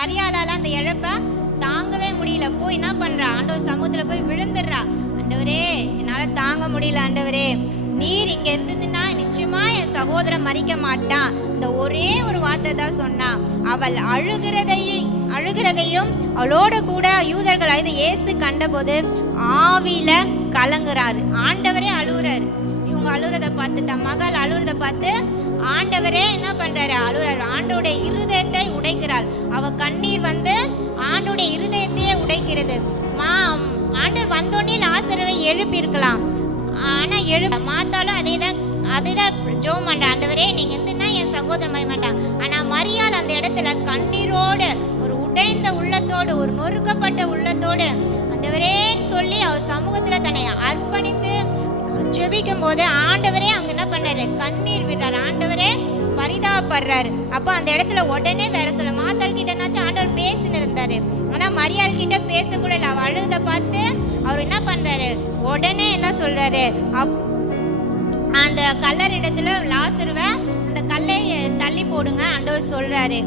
மரியாளால அந்த இழப்பை தாங்கவே முடியல. போய் என்ன பண்றா, ஆண்டவர் சமூகத்துல போய் விழுந்துடுறா. ஆண்டவரே, என்னால தாங்க முடியல ஆண்டவரே, நீர் இங்க இருந்ததுன்னா நிச்சயமா என் சகோதரன் மறிக்க மாட்டான். இந்த ஒரே ஒரு வார்த்தை தான் சொன்னா. அவள் அழுகிறதையும் அவளோட கூட யூதர்கள் அழுது இயேசு கண்டபோது ஆவியில கலங்குறாரு. ஆண்டவரே அழுகுறாரு. இவங்க அழுகிறத பார்த்து, தன் மகள் அழுகிறத பார்த்து ஆண்டவரே என்ன பண்றாரு, அழுகிறாரு. ஆண்டோடைய இருதயத்தை உடைக்கிறாள். அவ கண்ணீர் ஆண்டோடைய இருதயத்தையே உடைக்கிறது. ஆண்டவர் வந்தோடனே லாசருவை எழுப்பியிருக்கலாம். ஆனா மாத்தாலும் அதேதான் ஜெபம் பண்ற. ஆண்டவரே, நீங்க இருந்துன்னா என் சகோதரன் மறிக்க மாட்டான். ஆனா மரியாள் அந்த இடத்துல கண்ணீரோடு, ஒரு உடைந்த உள்ளத்தோடு, ஒரு நொறுக்கப்பட்ட உள்ளத்தோடு ஆண்டவரேன்னு சொல்லி அவர் சமூகத்துல தன்னை அர்ப்பணித்து ஜெபிக்கும் போது ஆண்டவரே அங்க என்ன பண்றாரு, கண்ணீர் விடுறாரு. ஆண்டவரே பரிதாபப்படுறாரு. அப்போ அந்த இடத்துல உடனே வேற சில மாத்தாள் கிட்டனாச்சும் ஆண்டவர் பேசின்னு இருந்தாரு. ஆனா மரியாள் கிட்ட பேசக்கூட இல்லை. அவ அழுத பார்த்து அவர் என்ன பண்றாரு, உடனே என்ன சொல்றாரு, அந்த கல்லர் இடத்துல லாசருவை அந்த கல்லை தள்ளி போடுங்க ஆண்டவர் சொல்றாரு.